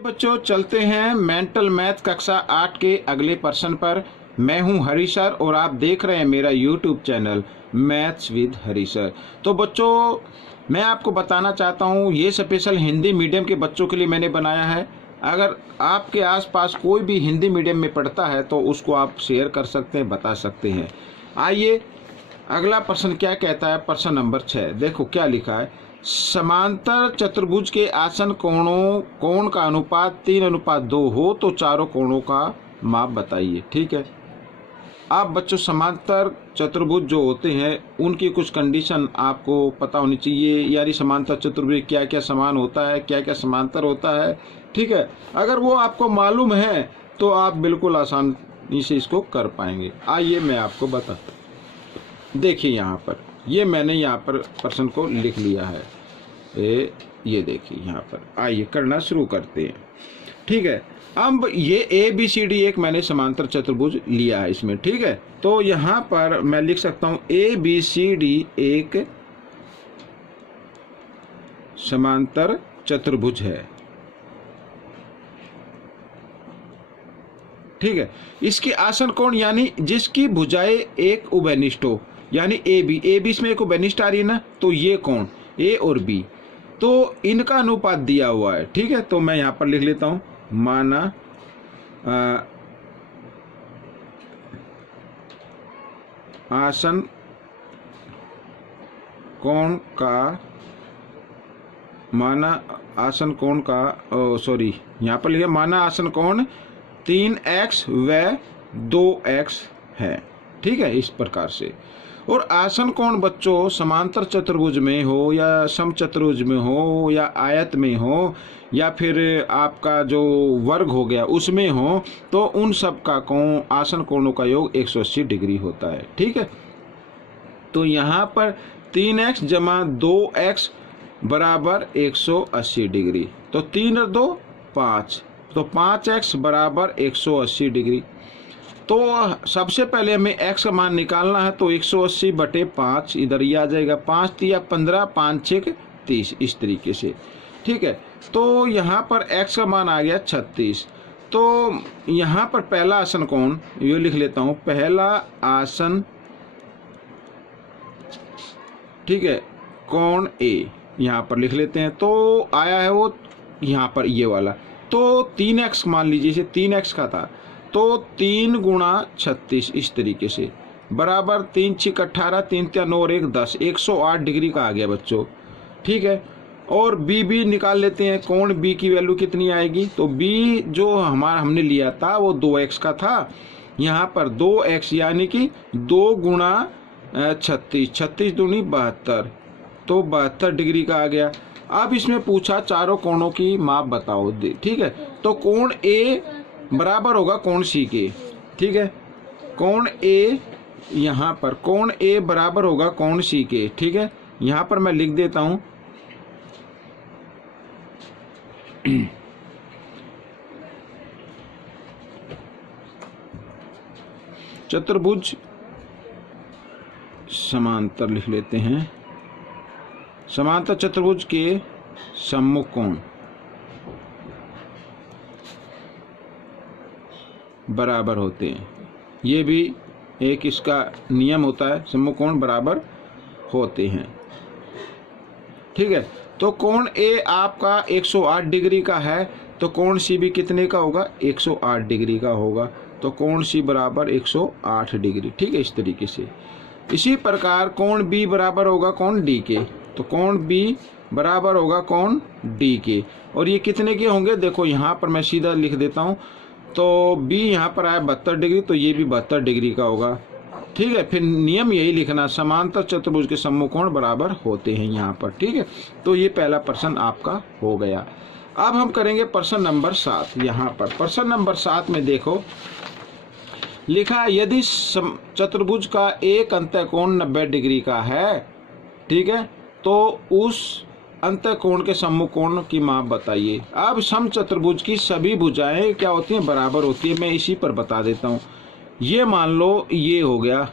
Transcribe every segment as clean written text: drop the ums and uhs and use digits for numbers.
बच्चों चलते हैं मेंटल मैथ कक्षा 8 के अगले प्रश्न पर। मैं हूं हरी सर और आप देख रहे हैं मेरा YouTube channel maths with Hari sir. तो बच्चों मैं आपको बताना चाहता हूं ये स्पेशल हिंदी मीडियम के बच्चों के लिए मैंने बनाया है। अगर आपके आसपास कोई भी हिंदी मीडियम में पढ़ता है तो उसको आप शेयर कर सकते हैं, बता सकते हैं। आइए अगला प्रश्न क्या कहता है। प्रश्न नंबर 6 देखो क्या लिखा है। समांतर चतुर्भुज के आसन कोण का अनुपात 3:2 हो तो चारों कोणों का माप बताइए। ठीक है, आप बच्चों समांतर चतुर्भुज जो होते हैं उनकी कुछ कंडीशन आपको पता होनी चाहिए, यानी समांतर चतुर्भुज क्या क्या समान होता है, क्या क्या समांतर होता है। ठीक है, अगर वो आपको मालूम है तो आप बिल्कुल आसानी से इसको कर पाएंगे। आइए मैं आपको बताता हूँ। देखिए यहाँ पर ये मैंने यहाँ पर प्रश्न को लिख लिया है। ये देखिए यहाँ पर, आइए करना शुरू करते हैं। ठीक है, अब ये ABCD एक मैंने समांतर चतुर्भुज लिया है इसमें। ठीक है, तो यहाँ पर मैं लिख सकता हूँ ABCD एक समांतर चतुर्भुज है। ठीक है, इसके आसन कोण यानी जिसकी भुजाएं एक उभयनिष्ठ हो, यानी AB इसमें एक उभयनिष्ठ आ रही है ना, तो ये कोण A और B, तो इनका अनुपात दिया हुआ है। ठीक है, तो मैं यहाँ पर लिख लेता हूँ, माना आसन कोण का यहाँ पर लिखा माना आसन कोण 3x व 2x है। ठीक है, इस प्रकार से। और आसन कोण बच्चों समांतर चतुर्भुज में हो या समचतुर्भुज में हो या आयत में हो या फिर आपका जो वर्ग हो गया उसमें हो, तो उन सब का कोण आसन कोणों का योग 180 डिग्री होता है। ठीक है, तो यहाँ पर 3x जमा 2x बराबर 180 डिग्री, तो 3 और 2 5, तो 5x बराबर 180 डिग्री। तो सबसे पहले हमें x का मान निकालना है, तो 180/5 इधर ही आ जाएगा। 5 तिया 15, 5 6 30, इस तरीके से। ठीक है, तो यहाँ पर x का मान आ गया 36। तो यहाँ पर पहला आसन कोण ये लिख लेता हूँ, पहला आसन ठीक है कोण A यहाँ पर लिख लेते हैं। तो आया है वो यहाँ पर ये वाला, तो 3x मान लीजिए, इसे 3x का था, तो 3 × 36 इस तरीके से बराबर 3 6 18, 3 3 9 और 1 10, 108 डिग्री का आ गया बच्चों। ठीक है, और B निकाल लेते हैं। कोण B की वैल्यू कितनी आएगी, तो B जो हमने लिया था वो 2x का था, यहाँ पर 2x यानी कि 2 × 36, 36 दूनी 72, तो 72 डिग्री का आ गया। अब इसमें पूछा चारों कोणों की माप बताओ। ठीक है, तो कोण A बराबर होगा कोण C के। ठीक है, कोण A यहाँ पर कोण A बराबर होगा कोण C के। ठीक है, यहाँ पर मैं लिख देता हूँ चतुर्भुज समांतर लिख लेते हैं, समांतर चतुर्भुज के सम्मुख कोण बराबर होते हैं। ये भी एक इसका नियम होता है, सम्मुख कोण बराबर होते हैं। ठीक है, तो कोण A आपका 108 डिग्री का है, तो कोण C भी कितने का होगा, 108 डिग्री का होगा, तो कोण C बराबर 108 डिग्री। ठीक है, इस तरीके से। इसी प्रकार कोण B बराबर होगा कोण D के, तो कोण B बराबर होगा कोण D के, और ये कितने के होंगे, देखो यहाँ पर मैं सीधा लिख देता हूँ, तो B यहाँ पर आया 72 डिग्री, तो ये भी 72 डिग्री का होगा। ठीक है, फिर नियम यही लिखना, समांतर चतुर्भुज के सम्मुख कोण बराबर होते हैं यहाँ पर। ठीक है, तो ये पहला प्रश्न आपका हो गया। अब हम करेंगे प्रश्न नंबर 7। यहाँ पर प्रश्न नंबर 7 में देखो लिखा, यदि चतुर्भुज का एक अंतःकोण 90 डिग्री का है, ठीक है, तो उस अंतःकोण के सम्मुख कोण की माप बताइए। अब समचतुर्भुज की सभी भुजाएं क्या होती हैं, बराबर होती है। मैं इसी पर बता देता हूँ। ये मान लो ये हो गया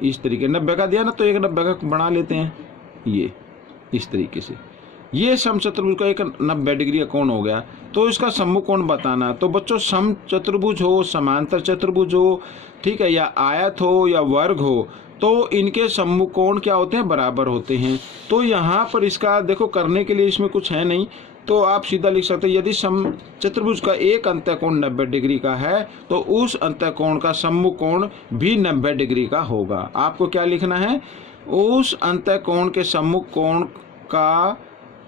इस तरीके, 90 का दिया ना, तो एक 90 का बना लेते हैं, ये इस तरीके से। ये समचतुर्भुज का एक 90 डिग्री का कोण हो गया। तो इसका सम्मुख कोण बताना। तो बच्चों समचतुर्भुज हो, समांतर चतुर्भुज हो, ठीक है, या आयत हो या वर्ग हो, तो इनके सम्मुख कोण क्या होते हैं, बराबर होते हैं। तो यहाँ पर इसका देखो करने के लिए इसमें कुछ है नहीं, तो आप सीधा लिख सकते हैं यदि समचतुर्भुज का एक अंतःकोण 90 डिग्री का है तो उस अंतःकोण का सम्मुख कोण भी 90 डिग्री का होगा। आपको क्या लिखना है, उस अंतःकोण के सम्मुख कोण का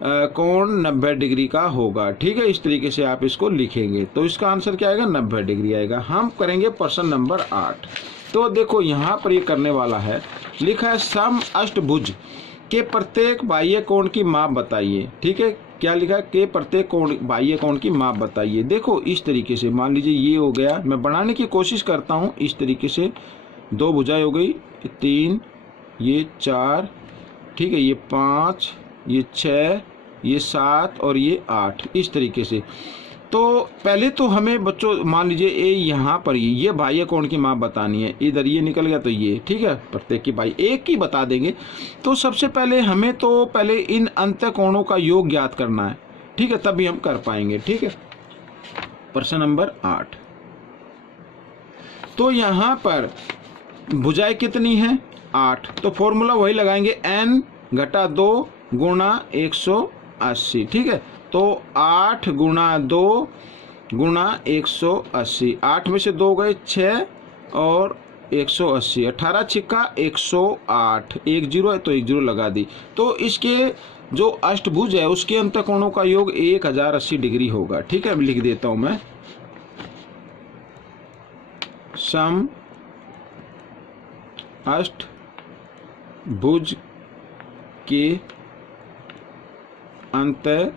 कोण 90 डिग्री का होगा। ठीक है, इस तरीके से आप इसको लिखेंगे तो इसका आंसर क्या आएगा, 90 डिग्री आएगा। हम करेंगे प्रश्न नंबर 8। तो देखो यहाँ पर ये करने वाला है, लिखा है सम अष्टभुज के प्रत्येक बाह्य कोण की माप बताइए। ठीक है, क्या लिखा है कि प्रत्येक कोण बाह्य कोण की माप बताइए। देखो इस तरीके से मान लीजिए ये हो गया, मैं बनाने की कोशिश करता हूँ इस तरीके से, 2 भुजाएं हो गई, 3, ये 4, ठीक है, ये 5, ये 6, ये 7 और ये 8, इस तरीके से। तो पहले तो हमें बच्चों मान लीजिए यहाँ पर ये बाह्य कोण की माप बतानी है, इधर ये निकल गया तो ये, ठीक है, प्रत्येक की बाह्य एक की बता देंगे। तो सबसे पहले हमें तो पहले इन अंतःकोणों का योग ज्ञात करना है, ठीक है, तभी हम कर पाएंगे। ठीक है, प्रश्न नंबर 8। तो यहाँ पर भुजाएं कितनी है, 8, तो फॉर्मूला वही लगाएंगे n घटा 2 गुणा 180। ठीक है, तो 8 गुणा 2 गुणा 180, 8 में से 2 गए 6 और 180, 18 छिक्का 108, 1 जीरो है तो 1 जीरो लगा दी। तो इसके जो अष्टभुज है उसके अंतःकोणों का योग 1080 डिग्री होगा। ठीक है, अब लिख देता हूं मैं, सम अष्टभुज के अंतःकोणों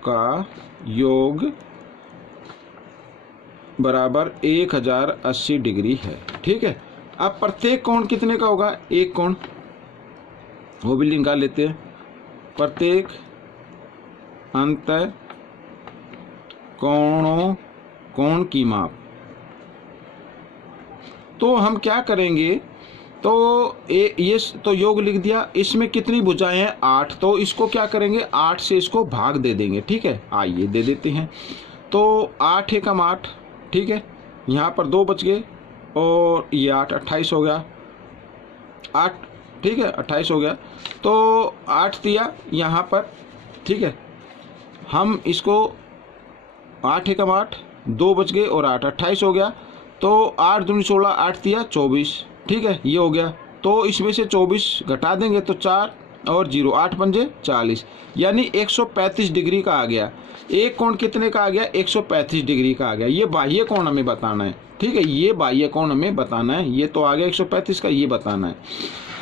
का योग बराबर 1080 डिग्री है। ठीक है, अब प्रत्येक कोण कितने का होगा, एक कोण, वो भी निकाल लेते हैं। प्रत्येक अंतःकोणों कोण की माप, तो हम क्या करेंगे, तो ये तो योग लिख दिया, इसमें कितनी भुजाएं हैं, 8, तो इसको क्या करेंगे, 8 से इसको भाग दे देंगे। ठीक है, आइए दे देते हैं। तो 8 एकम 8, ठीक है, यहाँ पर 2 बच गए और ये 8, 28 हो गया, 8, ठीक है, 28 हो गया। तो 8 दिया यहाँ पर, ठीक है, हम इसको 8 एकम 8, 2 बच गए और 8, 28 हो गया। तो 8 दूनी 16, 8 दिया 24, ठीक है, ये हो गया। तो इसमें से 24 घटा देंगे तो 4 और 0, 8 पंजे 40, यानी 135 डिग्री का आ गया। एक कोण कितने का आ गया, 135 डिग्री का आ गया। ये बाह्य कोण हमें बताना है। ठीक है, ये बाह्य कोण हमें बताना है, ये तो आ गया 135 का, ये बताना है।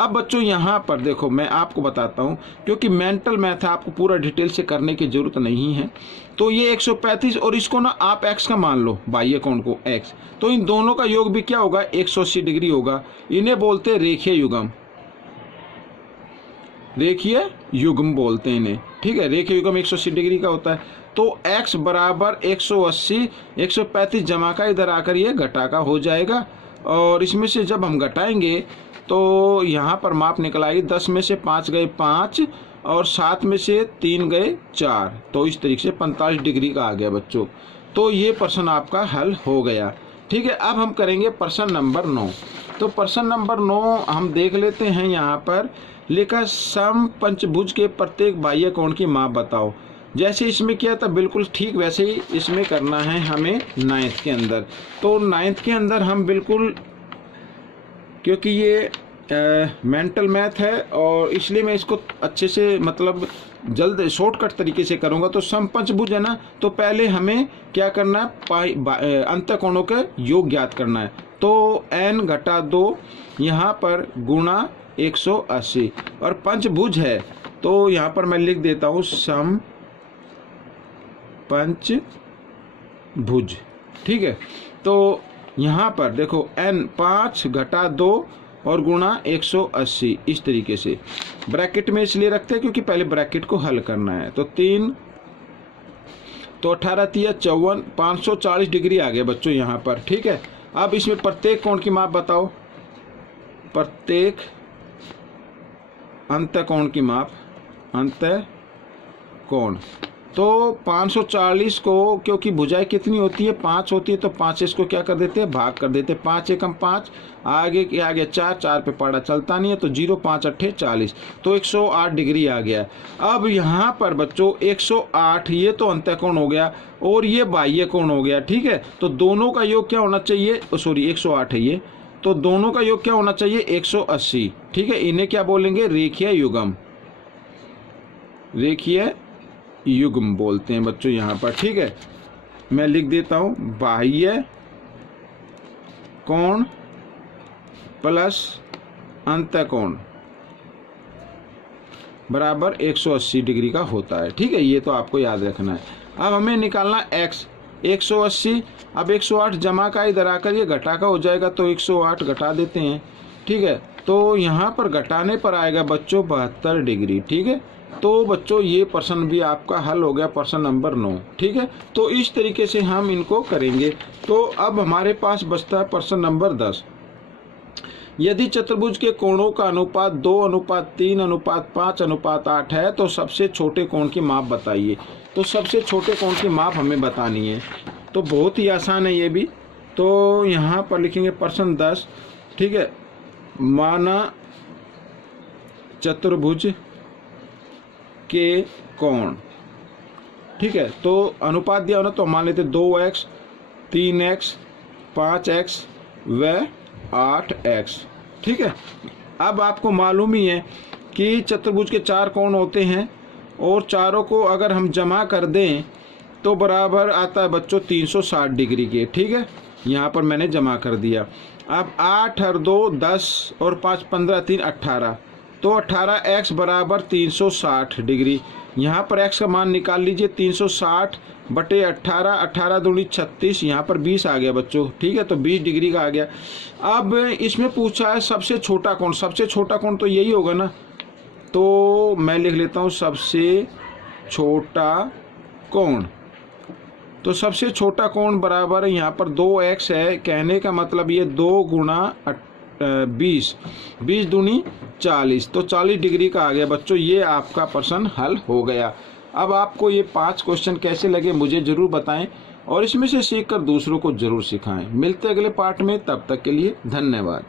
अब बच्चों यहाँ पर देखो मैं आपको बताता हूँ, क्योंकि मेंटल मैथ है, आपको पूरा डिटेल से करने की जरूरत नहीं है। तो ये 135 और इसको ना आप x का मान लो, बाह्य कोण को x, तो इन दोनों का योग भी क्या होगा, 180 डिग्री होगा। इन्हें बोलते हैं रेखीय युग्म, रेखीय युग्म बोलते हैं इन्हें। ठीक है, रेखीय युग्म 180 डिग्री का होता है। तो x बराबर 180, 135 जमा का इधर आकर ये घटा का हो जाएगा, और इसमें से जब हम घटाएंगे तो यहाँ पर माप निकल आएगी, 10 में से 5 गए 5 और 7 में से 3 गए 4, तो इस तरीके से 45 डिग्री का आ गया बच्चों। तो ये प्रश्न आपका हल हो गया। ठीक है, अब हम करेंगे प्रश्न नंबर 9। तो प्रश्न नंबर 9 हम देख लेते हैं। यहाँ पर लिखा सम पंचभुज के प्रत्येक बाह्य कोण की माप बताओ। जैसे इसमें किया था बिल्कुल ठीक वैसे ही इसमें करना है हमें 9th के अंदर। तो 9th के अंदर हम बिल्कुल, क्योंकि ये मेंटल मैथ है और इसलिए मैं इसको अच्छे से मतलब जल्द शॉर्टकट तरीके से करूँगा। तो समपंचभुज है ना, तो पहले हमें क्या करना है, अंतःकोणों के योग ज्ञात करना है। तो n घटा 2 यहाँ पर गुणा 180, और पंचभुज है तो यहाँ पर मैं लिख देता हूँ सम पंचभुज। ठीक है, तो यहाँ पर देखो n 5 घटा 2 और गुणा 180, इस तरीके से ब्रैकेट में इसलिए रखते हैं क्योंकि पहले ब्रैकेट को हल करना है। तो 3 तो 18 तिया 54, 540 डिग्री आ गया बच्चों यहाँ पर। ठीक है, अब इसमें प्रत्येक कोण की माप बताओ, प्रत्येक अंतःकोण की माप। अंतः कोण। तो 540 को, क्योंकि भुजाएं कितनी होती है, 5 होती है, तो 5 इसको क्या कर देते हैं, भाग कर देते हैं। 5 एकम 5, आगे के आगे 4, 4 पे पाड़ा चलता नहीं है, तो 0 5 अट्ठे 40, तो 108 डिग्री आ गया। अब यहाँ पर बच्चों 108, ये तो अंतःकोण हो गया और ये बाह्य कोण हो गया, ठीक है। तो दोनों का योग क्या होना चाहिए, सॉरी 108 है ये, तो दोनों का योग क्या होना चाहिए, 180, ठीक है। इन्हें क्या बोलेंगे, रेखीय युग्म, रेखीय युग्म बोलते हैं बच्चों यहाँ पर, ठीक है। मैं लिख देता हूं, बाह्य कोण प्लस अंतःकोण बराबर 180 डिग्री का होता है, ठीक है। ये तो आपको याद रखना है। अब हमें निकालना x, 180, अब 108 जमा का इधर आकर ये घटा का हो जाएगा, तो 108 घटा देते हैं, ठीक है। तो यहाँ पर घटाने पर आएगा बच्चों 72 डिग्री, ठीक है। तो बच्चों ये प्रश्न भी आपका हल हो गया, प्रश्न नंबर 9, ठीक है। तो इस तरीके से हम इनको करेंगे। तो अब हमारे पास बचता है प्रश्न नंबर 10। यदि चतुर्भुज के कोणों का अनुपात 2:3:5:8 है तो सबसे छोटे कोण की माप बताइए। तो सबसे छोटे कोण की माप हमें बतानी है, तो बहुत ही आसान है ये भी। तो यहाँ पर लिखेंगे प्रश्न 10, ठीक है। माना चतुर्भुज के कोण, ठीक है। तो अनुपात दिया हो ना, तो मान लेते 2x, 3x, 5x व 8x, ठीक है। अब आपको मालूम ही है कि चतुर्भुज के 4 कोण होते हैं और चारों को अगर हम जमा कर दें तो बराबर आता है बच्चों 360 डिग्री के, ठीक है। यहाँ पर मैंने जमा कर दिया। अब 8 और 2 10 और 5 15 3 18, तो 18x बराबर 360 डिग्री। यहाँ पर x का मान निकाल लीजिए, 360 बटे 18, 18 दूनी 36, यहाँ पर 20 आ गया बच्चों, ठीक है। तो 20 डिग्री का आ गया। अब इसमें पूछा है सबसे छोटा कोण, सबसे छोटा कोण तो यही होगा ना, तो मैं लिख लेता हूँ सबसे छोटा कोण। तो सबसे छोटा कोण बराबर यहाँ पर 2x है, कहने का मतलब ये 2 गुणा 20, 20 दूनी 40, तो 40 डिग्री का आ गया बच्चों। ये आपका प्रश्न हल हो गया। अब आपको ये 5 क्वेश्चन कैसे लगे मुझे ज़रूर बताएं और इसमें से सीखकर दूसरों को ज़रूर सिखाएं। मिलते अगले पार्ट में, तब तक के लिए धन्यवाद।